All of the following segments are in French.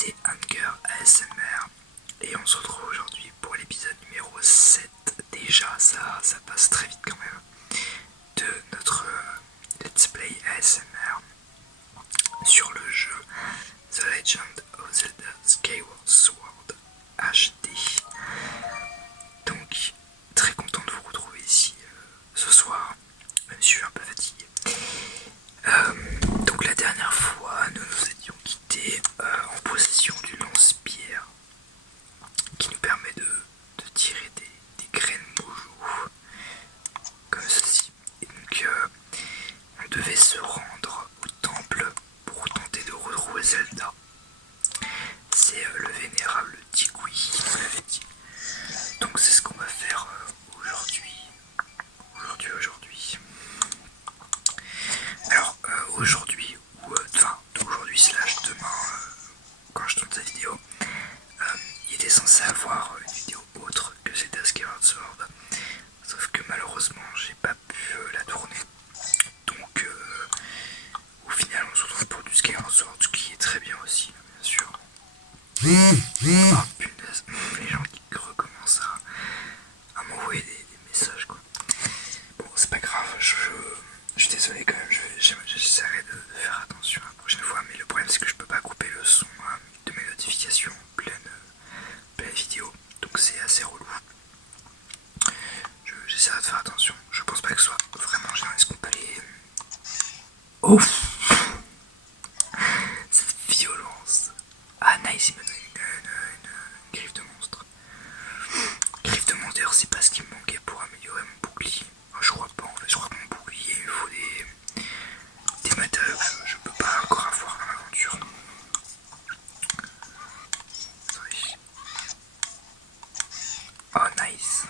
c'est Hunger ASMR et on se retrouve aujourd'hui pour l'épisode numéro 7. Déjà ça passe très vite quand même, de notre Let's Play ASMR sur le jeu The Legend of Zelda Skyward Sword HD. Donc très content de vous retrouver ici ce soir, même si je suis un peu fatigué. Donc la dernière fois nous nous étions quittés en possession du lance-pierre qui nous permet de tirer des graines mojo comme ceci. Et donc on devait se rendre au temple pour tenter de retrouver Zelda. C'est le vénérable Tigui qui nous l'avait dit. Donc c'est ce qu'on va faire aujourd'hui. Alors aujourd'hui, ou aujourd'hui slash demain, quand je tourne cette vidéo, il était censé avoir une vidéo autre que Zelda Skyward Sword. Sauf que malheureusement j'ai pas pu la tourner. Donc au final on se retrouve pour du Skyward Sword, ce qui est très bien aussi, bien sûr. Oh punaise, les gens qui recommencent à m'envoyer des messages quoi. Bon c'est pas grave, je suis désolé quand même, j'essaierai de faire attention la prochaine fois. Mais le problème c'est que je peux pas couper le son de mes notifications en pleine vidéo. Donc c'est assez relou. J'essaierai de faire attention. Je pense pas que ce soit vraiment gênant. Est-ce qu'on peut les... Oh, cette violence. Ah nice, il m'a donné une griffe de monstre. Griffe de monstre, d'ailleurs c'est pas ce qui me manquait pour améliorer mon bouclier. Je crois pas en fait, je crois que mon bouclier il me faut des matériaux que je peux pas encore avoir dans l'aventure. Oh nice.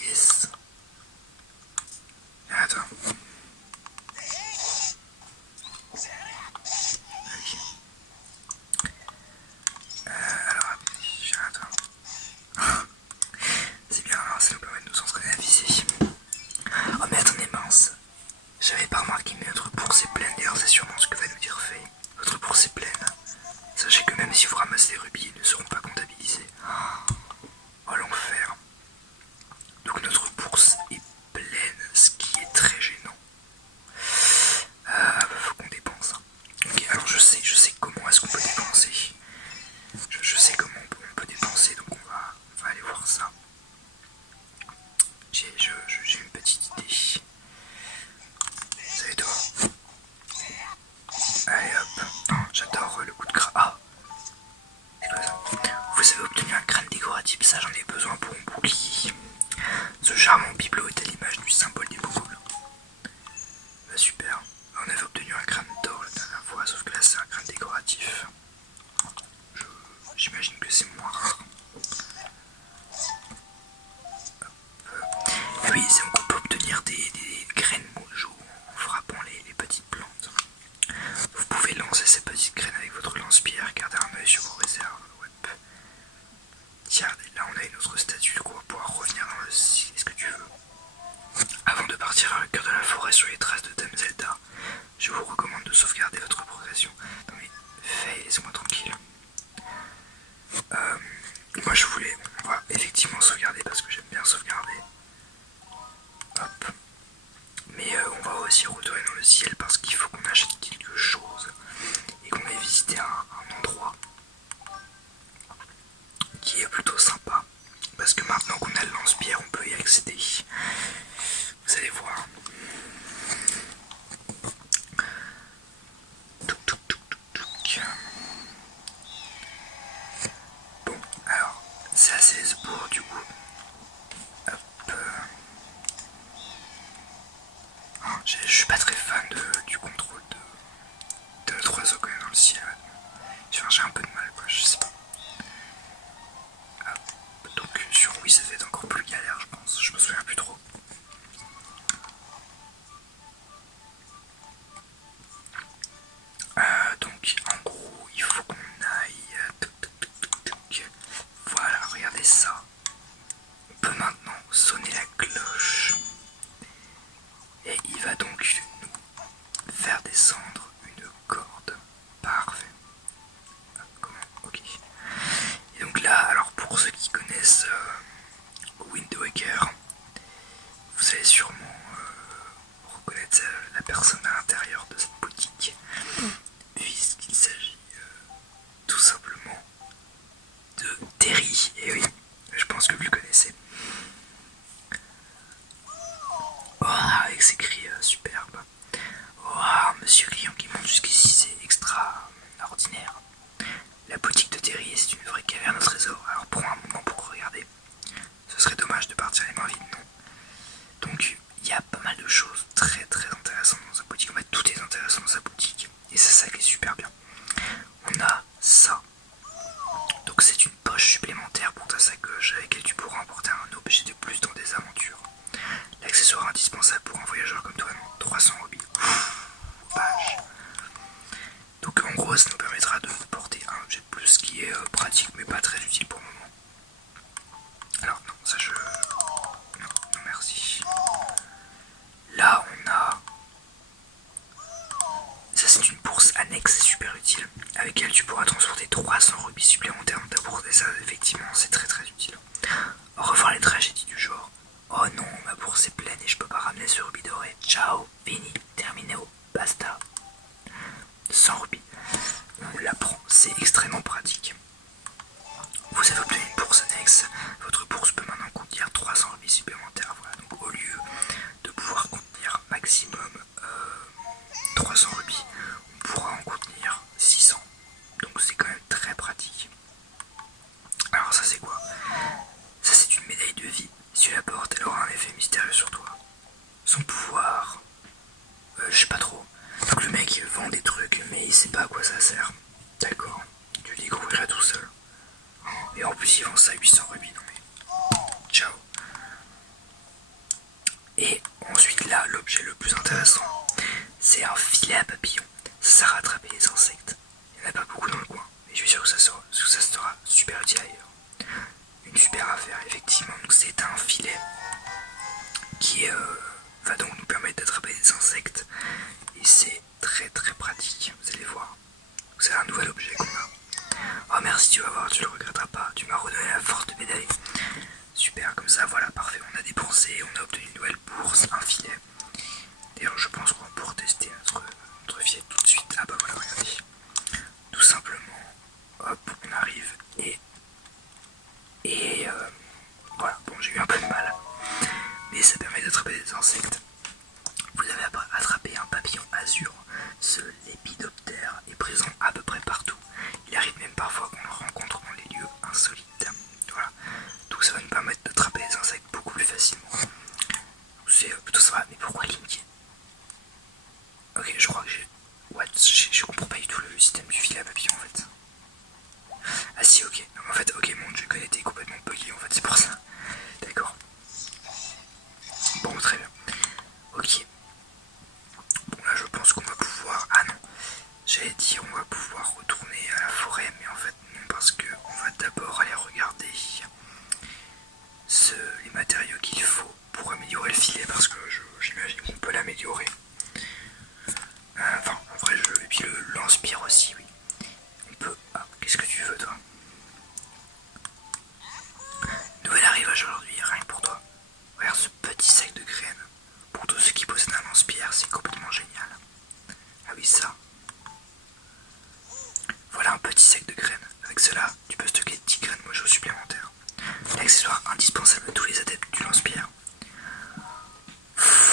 Yes. Attends. Alors, c'est bien, alors ça nous permet de nous entraîner à viser. Oh mais attendez mince, j'avais pas remarqué mais notre bourse est pleine, d'ailleurs c'est sûrement ce que va nous dire Faye. Votre bourse est pleine. Sachez que même si vous ramassez des rubis, ils ne seront pas comptabilisés. Oh l'enfer. Donc notre bourse est pleine, ce qui est très gênant. Faut qu'on dépense. Ok, alors je sais comment est-ce qu'on peut dépenser. Je sais comment on peut dépenser, donc on va aller voir ça. J'ai une petite idée. Ça va être toi. Allez hop. Oh, j'adore le coup de gras. Ah, c'est quoi ça? Vous avez obtenu un crâne décoratif, ça j'en ai besoin pour mon bouclier. Ce charmant bibelot est à l'image du symbole des Mongols. Bah super. On avait obtenu un crâne d'or la dernière fois, sauf que là c'est un crâne décoratif. J'imagine que c'est moins rare. Ah oui, c'est donc on peut obtenir des graines mojo en frappant les petites plantes. Vous pouvez lancer ces petites graines avec votre lance-pierre, garder un œil sur vos réserves. Ouais. Tiens, là on a une autre statue, de quoi on va pouvoir revenir dans le site. Est-ce que tu veux? Avant de partir à le cœur de la forêt sur les traces de Dame Zelda, je vous recommande de sauvegarder votre progression. Non mais, Faye, laissez-moi tranquille. Moi je voulais, on va effectivement sauvegarder parce que j'aime bien sauvegarder. Hop. Mais on va aussi retourner dans le ciel parce qu'il faut qu'on achète quelque chose et qu'on aille visiter un endroit qui est plutôt sympa. Parce que maintenant qu'on a le lance-pierre, on peut y accéder. Vous allez voir. Bon, alors, c'est assez sport du coup. Hop. Je suis pas très fan du contrôle de notre oiseau quand même dans le ciel. J'ai un peu de mal quoi, je sais pas. Hop. Donc sur Wii ça devait être encore plus galère je pense, je me souviens plus trop. Donc en gros il faut qu'on aille. Voilà, regardez ça. On peut maintenant sonner la cloche. Et il va donc nous faire descendre une corde. Parfait. sûrement reconnaître la personne à l'intérieur de cette boutique, puisqu'il s'agit tout simplement de Terry. Et oui, je pense que vous le connaissez. Oh, avec ses cris superbes. Oh, monsieur client qui monte jusqu'ici, c'est extraordinaire. La boutique de Terry, c'est une vraie caverne au trésor. Alors prends un moment pour regarder. Ce serait dommage de partir les mains vides, non? Donc il y a pas mal de choses très très intéressantes dans sa boutique. En fait, tout est intéressant dans sa boutique. Et c'est ça qui est super bien. On a ça. Donc c'est une poche supplémentaire pour ta sacoche avec laquelle tu pourras emporter un objet de plus dans des aventures. L'accessoire indispensable pour un voyageur comme toi, 300 rubis. Vache. Donc en gros, ça nous permettra de porter un objet de plus qui est pratique mais pas très utile pour le moment. Alors non, ça je... Non, non merci. Là on a... Ça c'est une bourse annexe, c'est super utile, avec laquelle tu pourras transporter 300 rubis supplémentaires dans ta bourse, et ça effectivement c'est très très utile. Au revoir les tragédies du genre. Oh non, ma bourse est pleine et je peux pas ramener ce rubis doré. Ciao, fini, terminé, basta. 100 rubis. On la prend, c'est extrêmement pratique. Vous avez obtenu une bourse annexe. Votre bourse peut maintenant contenir 300 rubis supplémentaires. Voilà, donc au lieu de pouvoir contenir maximum 300 rubis, on pourra en contenir 600. Donc c'est quand même très pratique. Alors ça c'est quoi? Ça c'est une médaille de vie. Si tu la portes, elle aura un effet mystérieux sur toi. Son pouvoir... je sais pas trop. Donc le mec il vend des trucs mais il sait pas à quoi ça sert. D'accord, tu le découvriras tout seul. Et en plus il vend ça à 800 rubis, non mais... Ciao. Et ensuite là, l'objet le plus intéressant, c'est un filet à papillons. Ça sert à attraper les insectes. Il n'y en a pas beaucoup dans le coin, mais je suis sûr que ça sera super utile ailleurs. Une super affaire, effectivement. Donc c'est un filet qui va donc nous permettre d'attraper des insectes. Et c'est très très pratique, vous allez voir. C'est un nouvel objet qu'on a. Oh merci, tu vas voir, tu le regretteras pas. Tu m'as redonné la forte médaille. Super, comme ça, voilà, parfait. On a dépensé, on a obtenu une nouvelle bourse, un filet. D'ailleurs, je pense qu'on va pouvoir tester notre filet tout de suite. Ah bah voilà, regardez. Tout simplement, hop, on arrive et voilà. Bon, j'ai eu un peu de mal, mais ça permet d'attraper des insectes. Vous avez attrapé un papillon azur. Ce lépidoptère est présent à peu près partout. Il arrive même parfois qu'on le rencontre dans les lieux insolites. Voilà. Donc ça va nous permettre d'attraper les insectes beaucoup plus facilement. C'est plutôt sympa. Mais pourquoi Link? Ok, je crois que j'ai... What? Je comprends pas du tout le système du filet à papillon en fait. Ah si, ok. Non, en fait, ok, mon jeu connecté est complètement bugué en fait, c'est pour ça. D'accord. Bon, très bien. Ok. Bon là je pense qu'on va pouvoir... Ah non, j'allais dire on va pouvoir retourner à la forêt, mais en fait non, parce que on va d'abord aller regarder les matériaux qu'il faut pour améliorer le filet, parce que j'imagine qu'on peut l'améliorer. Enfin, en vrai jeu, et puis le lance-pierre aussi, oui. On peut... Ah, qu'est-ce que tu veux toi? Nouvel arrivage aujourd'hui, rien que pour toi. Regarde ce petit sac de graines. Pour tous ceux qui possèdent un lance-pierre, c'est complètement génial. Ah oui, ça. Voilà un petit sac de graines. Avec cela, tu peux stocker 10 graines mojo supplémentaires. L'accessoire indispensable à tous les adeptes du lance-pierre.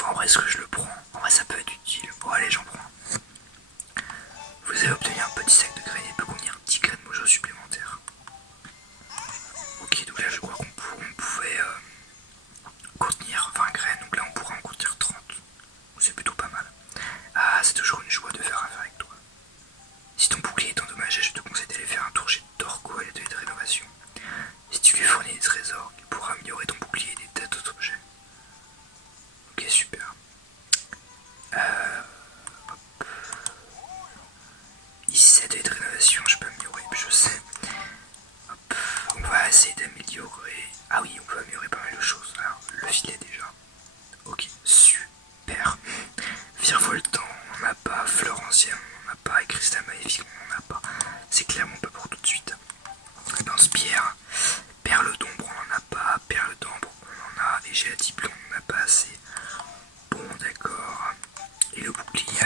En vrai, est-ce que je le prends? En vrai, ça peut être utile. Bon, allez, j'en prends. Vous avez obtenu un petit sac de graines et peut contenir 10 graines mojo supplémentaires. Ok, donc là, je crois qu'on pouvait contenir 20 graines. Donc là, on pourra en contenir 30. C'est plutôt pas mal. Ah, c'est toujours une joie de faire affaire avec toi. Si ton bouclier est endommagé, je te conseille d'aller faire un tour chez Torko à l'atelier de rénovation. Si tu lui fournis des trésors, il pourra améliorer ton bouclier et des tas d'autres objets. Ok, super.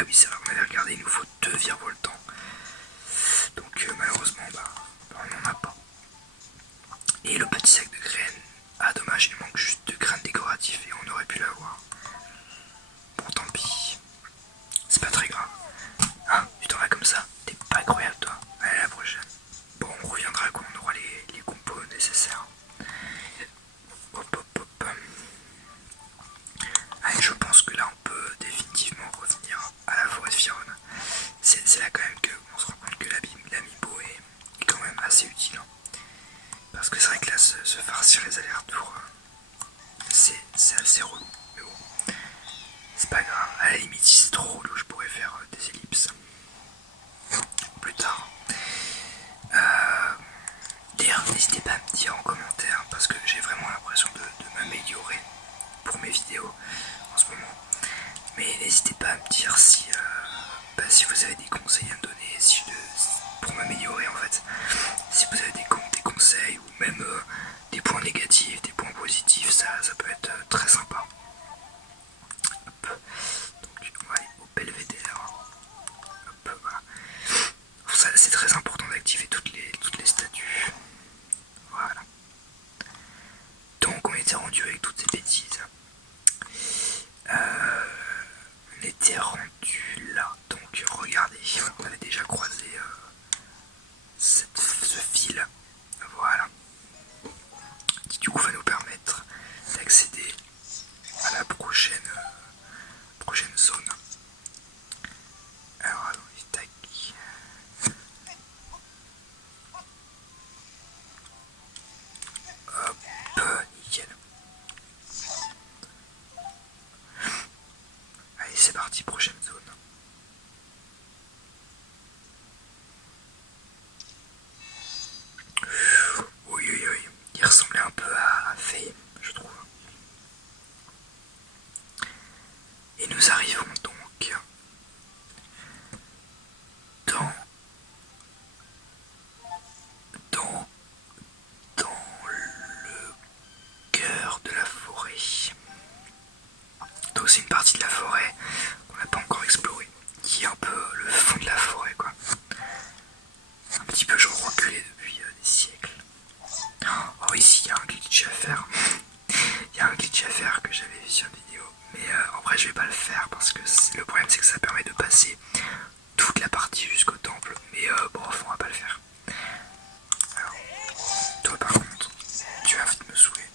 Ah oui, c'est vrai, on avait regardé, il nous faut 2 virevoltants. Donc malheureusement, on n'en a pas. Et le petit sac de graines, ah dommage, il manque juste 2 graines décoratives et on aurait pu l'avoir. Bon, tant pis. C'est pas très grave. Hein, tu t'en vas comme ça? T'es pas incroyable, toi. Allez, à la prochaine. Bon, on reviendra quand on aura les compos nécessaires. Hop, hop, hop. Allez, je pense que là, on peut définitivement revenir à la forêt de Fironne. C'est là quand même qu'on se rend compte que l'amiibo est quand même assez utile. Hein. Parce que c'est vrai que là, se farcir les allers-retours, c'est assez relou. Mais bon, c'est pas grave. À la limite, si c'est trop relou, je pourrais faire des ellipses plus tard. D'ailleurs, n'hésitez pas à me dire en commentaire, parce que j'ai vraiment l'impression de m'améliorer pour mes vidéos en ce moment. Mais n'hésitez pas à me dire si vous avez des conseils à me donner, pour m'améliorer en fait. Si vous avez des conseils ou même des points négatifs, des points positifs, ça peut être très sympa. Hop. Donc on va aller au belvédère. Hop, voilà. C'est très important d'activer toutes les statues. Voilà. Donc on était rendu avec toutes ces bêtises. On était rendu là. Donc regardez, on avait déjà croisé ce fil. Voilà. Qui du coup va nous permettre d'accéder à la prochaine zone. Alors attendez, tac. Hop, nickel. Allez, c'est parti, prochaine zone. Oui, oui, oui. Il ressemblait un peu à Faye, je trouve. Et nous arrivons donc dans le cœur de la forêt. Donc c'est une partie de la forêt qu'on n'a pas encore explorée, qui est un peu le fond de la forêt, quoi. Un petit peu genre reculé depuis des siècles. Oh, ici il y a un glitch à faire. Il y a un glitch à faire que j'avais vu sur une vidéo. Mais en vrai je vais pas le faire parce que le problème c'est que ça permet de passer toute la partie jusqu'au temple. Mais bon, on va pas le faire. Alors, toi par contre, tu vas vite me saouler.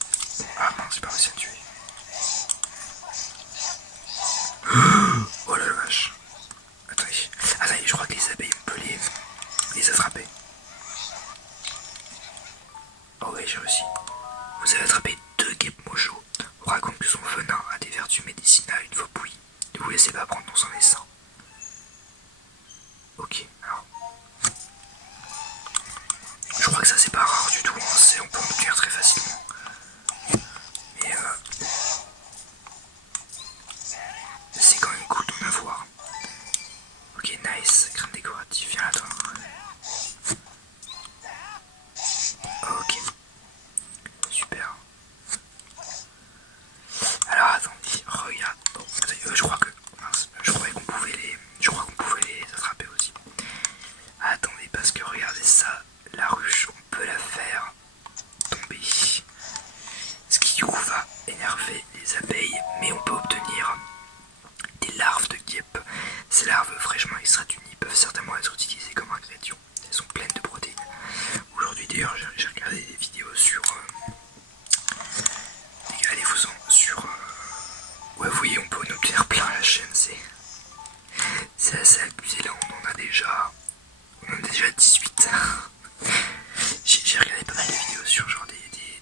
Ah non, c'est pas réussi à me tuer. Oh la vache. Attendez, je crois que les abeilles, on peut les attraper. Oh oui, j'ai réussi. Vous avez attrapé 2 guêpes mojo. On raconte que son venin a des vertus médicinales une fois bouilli. Ne vous laissez pas prendre dans son essaim. Ok, alors. Je crois que ça c'est pas rare du tout, hein. On peut en obtenir très facilement. Mais c'est quand même cool d'en avoir. Ok, nice, crème décorative, viens là toi. Ok, super. Alors attendez, regarde. Oh, attendez, je crois que. Mince, je crois qu'on pouvait les attraper aussi. Attendez, parce que regardez ça, la ruche, on peut la faire tomber. Ce qui du coup va énerver les abeilles, mais on peut obtenir des larves de guêpes. Ces larves fraîchement extraites du nid peuvent certainement être utilisées comme ingrédients. Elles sont pleines de protéines. Aujourd'hui d'ailleurs j'ai regardé des vidéos sur... allez-vous-en sur... ouais, vous voyez, on peut en obtenir plein à la chaîne, c'est assez abusé. Là on en a déjà 18. J'ai regardé pas mal de vidéos sur genre des nids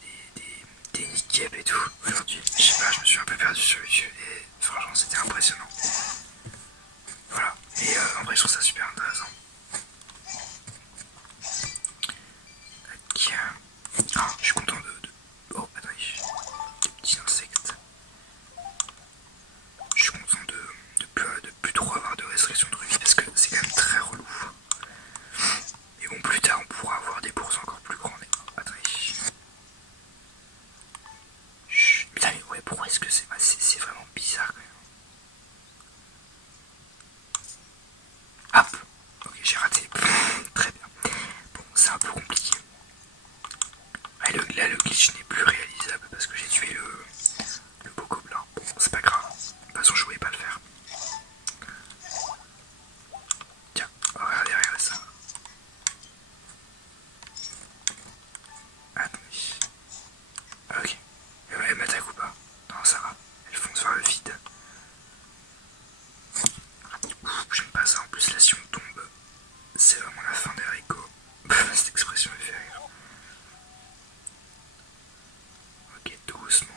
et tout aujourd'hui. Je sais pas, je me suis un peu perdu sur YouTube et franchement c'était impressionnant. Voilà, et en vrai je trouve ça super intéressant. Ah, je suis content de... Oh, attendez, des petits insectes. Je suis content de plus trop avoir de restrictions de rubis parce que c'est quand même très relou. Mais bon, plus tard on pourra avoir des bourses encore plus grandes. Attendez. Chut, putain, mais ouais, pourquoi est-ce que c'est vraiment bizarre quand même. j'aime pas ça. En plus, là, si on tombe, c'est vraiment la fin des haricots. Cette expression me fait rire. Ok, doucement.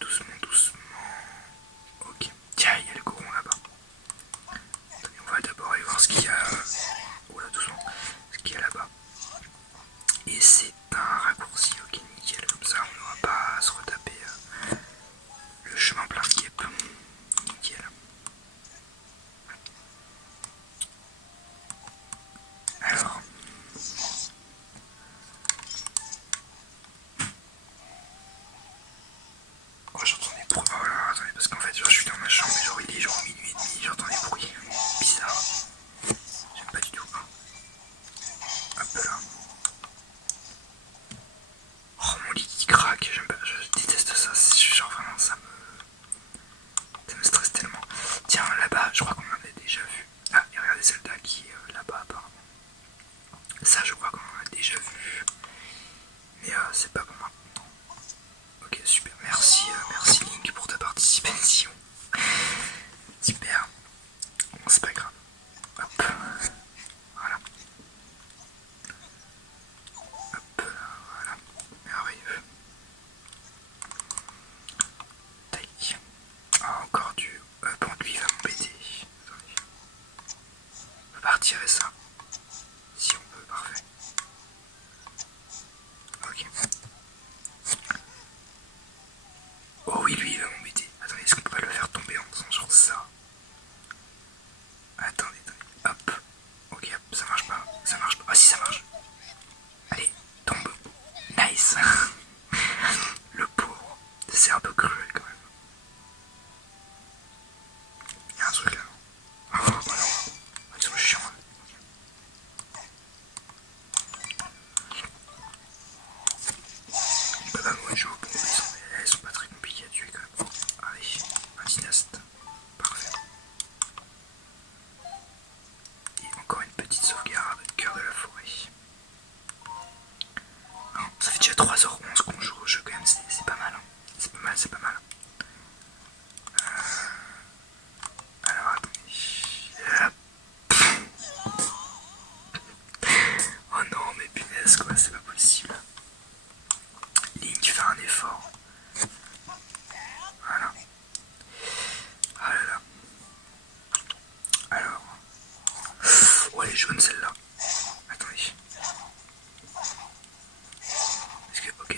Doucement, doucement. Ok. Tiens, il y a le coron là-bas. On va d'abord aller voir ce qu'il y a. Oula, doucement. Ce qu'il y a là-bas. Et c'est un raccourci, ok, nickel. Comme ça, on n'aura pas à se retaper le chemin plein de guêpes. Nickel. Alors. Oh, j'entends des bruits. Oh là, attendez, parce qu'en fait, genre, je suis dans ma chambre, mais genre, il est genre minuit et demi, j'entends des bruits bizarres. J'aime pas du tout. Hop là. Oh, mon lit qui craque, j'aime pas, je déteste ça. Genre, vraiment, ça me stresse tellement. Tiens, là-bas, je crois qu'on en a déjà vu. Ah, et regardez Zelda qui est là-bas, apparemment. Ça, je crois qu'on en a déjà vu. Mais c'est pas pour maintenant. Ok, super. Merci, merci Link pour ta participation. Super. Bon, c'est pas grave. Hop. Voilà. Hop là, voilà. Merveilleux. Tac. Ah, encore du... bon, lui, il va m'embêter. Attendez. On peut pas retirer ça. Si on peut, parfait. Ok. Oh oui, lui, il va m'embêter. Attendez, est-ce qu'on peut pas le faire tomber en faisant genre ça? Attendez, attendez. Hop. Ok, hop, ça marche pas. Ça marche pas. Ah si, ça marche. Allez, tombe. Nice. Le pauvre. C'est un peu cruel quand même. Il y a un truc là. Oh, bah non. Ils sont chiants. Bah bah moi je joue bon, elles sont pas très compliquées à tuer quand même. Allez, un dynasте. Parfait. Et encore une petite sauvegarde, cœur de la forêt. Non, ça fait déjà 3h11 qu'on joue au jeu quand même, c'est pas mal. Hein. C'est pas mal, c'est pas mal. Alors attendez. Oh non, mais punaise quoi, c'est pas possible. Link fait un effort. Voilà. Ah là là. Alors. Oh, elle est jaune celle-là. Attendez. Est-ce que. Ok,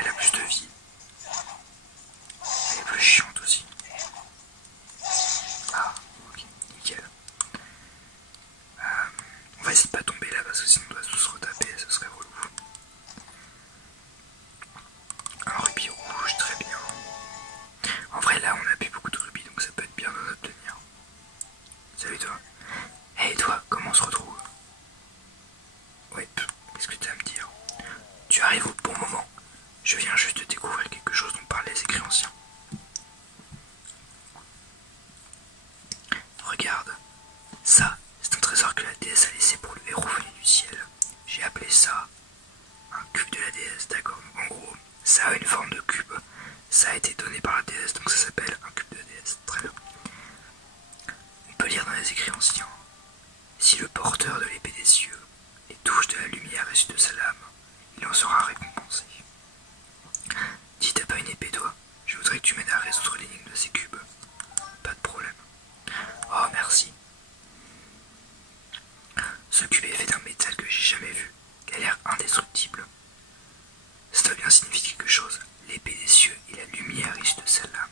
elle a plus de vie. Elle est plus chiante aussi. Ah, ok, nickel. On va essayer de pas tomber là parce que sinon on doit tous se retaper, ce serait relou. Un rubis rouge, très bien. En vrai là on a plus beaucoup de rubis donc ça peut être bien d'en obtenir. Salut toi. Hey toi, comment on se retrouve? Ouais, qu'est-ce que tu as à me dire? Tu arrives au bon moment. Je viens juste de découvrir quelque chose dont parlaient les écrits anciens. Regarde, ça, c'est un trésor que la déesse a laissé pour le héros venu du ciel. J'ai appelé ça un cube de la déesse, d'accord? En gros, ça a une forme de cube. Ça a été donné par la déesse, donc ça s'appelle un cube de la déesse. Très bien. On peut lire dans les écrits anciens. Si le porteur de l'épée des cieux les touches de la lumière reçue de sa lame, il en sera récompensé. Dis, t'as pas une épée toi? Je voudrais que tu m'aides à résoudre l'énigme de ces cubes. Pas de problème. Oh merci. Ce cube est fait d'un métal que j'ai jamais vu, qui a l'air indestructible. Ça doit bien signifier quelque chose. L'épée des cieux et la lumière issue de sa lame.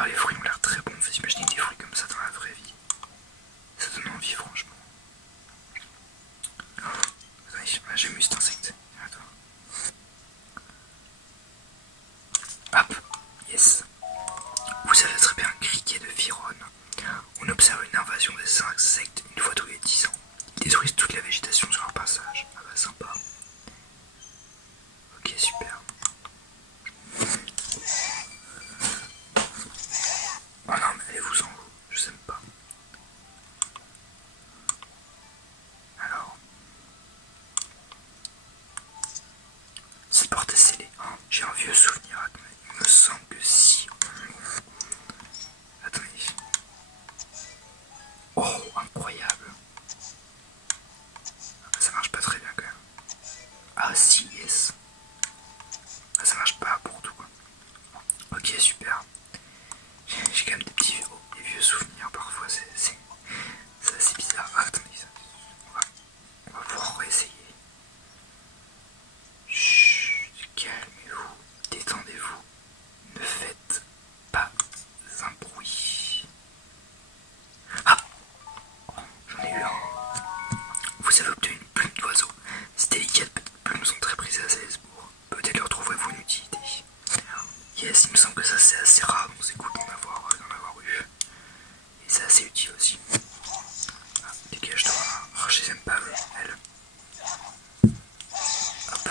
Alors les fruits ont l'air très bons, vous imaginez des fruits comme ça dans la vraie vie. Ça donne envie franchement. Attendez, j'aime cet insecte. Attends. Hop, yes. Vous savez très bien criquet de Virone. On observe une invasion des insectes une fois tous les 10 ans. Ils détruisent toute la végétation sur leur passage. Ah bah sympa. Ok, super. Oh non mais allez-vous-en vous, je sais même pas. Alors. Cette porte est scellée. Oh, j'ai un vieux souvenir. Il me semble que si. Attendez. Oh, incroyable. Ça marche pas très bien quand même. Ah si, yes. Ah, ça marche pas pour tout quoi. Ok, super. J'ai quand même des vieux souvenirs parfois, c'est assez bizarre. Ah, attendez, on va pouvoir réessayer. Chut, calmez-vous, détendez-vous, ne faites pas un bruit. Ah, j'en ai eu un. Vous avez obtenu une plume d'oiseau. Ces délicates petites plumes sont très prisées à Salzbourg. Peut-être leur trouverez-vous une utilité. Yes, il me semble que ça c'est assez rare, donc c'est cool d'en avoir eu. Et c'est assez utile aussi. Ah, dégage-toi. Oh, je les aime pas, elles. Hop.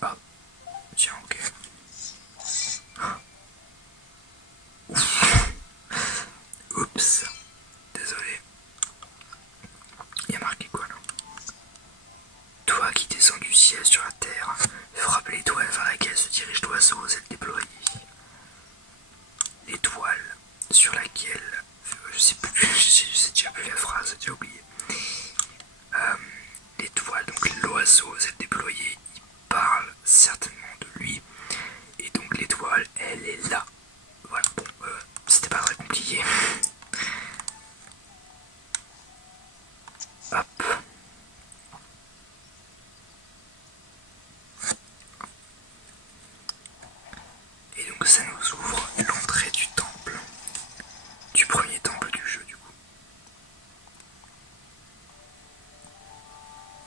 Ah, tiens, ok. Oups. Désolé. Il y a marqué quoi là? Toi qui descends du ciel sur la terre, frappe l'étoile vers laquelle se dirige l'oiseau aux ailes déployées. L'étoile sur laquelle... je sais plus, j'ai déjà plus la phrase, j'ai déjà oublié. L'étoile, donc l'oiseau aux ailes déployées, il parle certainement de lui. Et donc l'étoile, elle est là. Voilà, bon, c'était pas très compliqué. Hop. Et donc ça nous ouvre l'entrée du temple. Du premier temple du jeu du coup.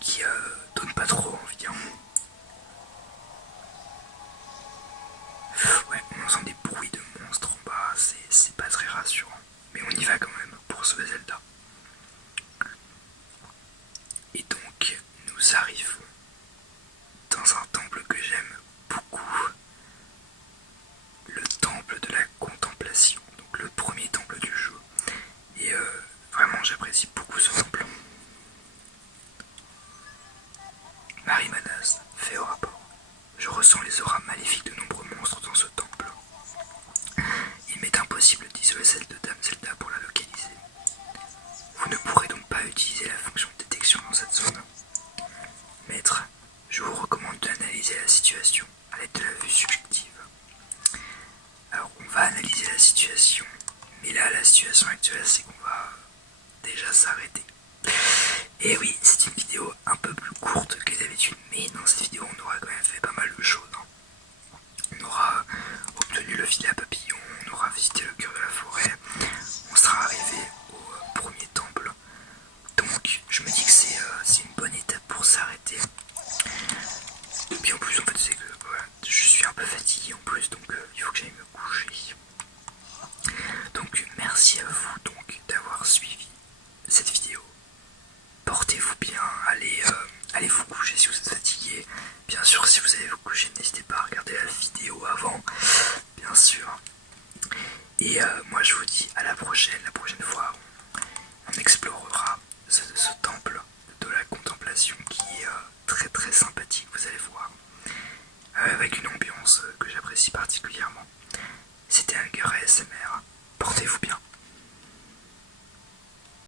Qui donne pas trop envie. Hein. Ouais, on entend des bruits de monstres en bas, c'est pas très rassurant. Mais on y va quand même pour sauver Zelda. Et donc, nous arrivons dans un temple que j'aime beaucoup. Le temple de la contemplation. Donc le premier temple du jeu. Et vraiment, j'apprécie beaucoup ce temple. Marie Manas fait au rapport. Je ressens les auras maléfiques de nombreux monstres dans ce temple. Il m'est impossible d'isoler celle de Dame Zelda pour la localiser. Vous ne pourrez donc pas utiliser la fonction de détection dans cette zone. Maître, je vous recommande d'analyser la situation à l'aide de la vue subjective. Alors on va analyser la situation, mais là la situation actuelle c'est qu'on va déjà s'arrêter. Et oui, c'est une vidéo un peu plus courte que d'habitude, mais dans cette vidéo on aura quand même fait pas mal de choses. Hein. On aura obtenu le filet à papillon, on aura visité le cœur de la forêt, on sera arrivé au premier temple. Donc je me dis que c'est une bonne étape pour s'arrêter. Et puis en plus en fait c'est que voilà, je suis un peu fatigué en plus, donc il faut que j'aille me coucher. Donc merci à vous donc d'avoir suivi cette vidéo. Portez-vous bien, allez vous coucher si vous êtes fatigué. Bien sûr, si vous allez vous coucher, n'hésitez pas à regarder la vidéo avant, bien sûr. Et moi je vous dis à la prochaine fois on explorera ce temple de la contemplation qui est très très sympathique, vous allez voir. Avec une ambiance que j'apprécie particulièrement. C'était un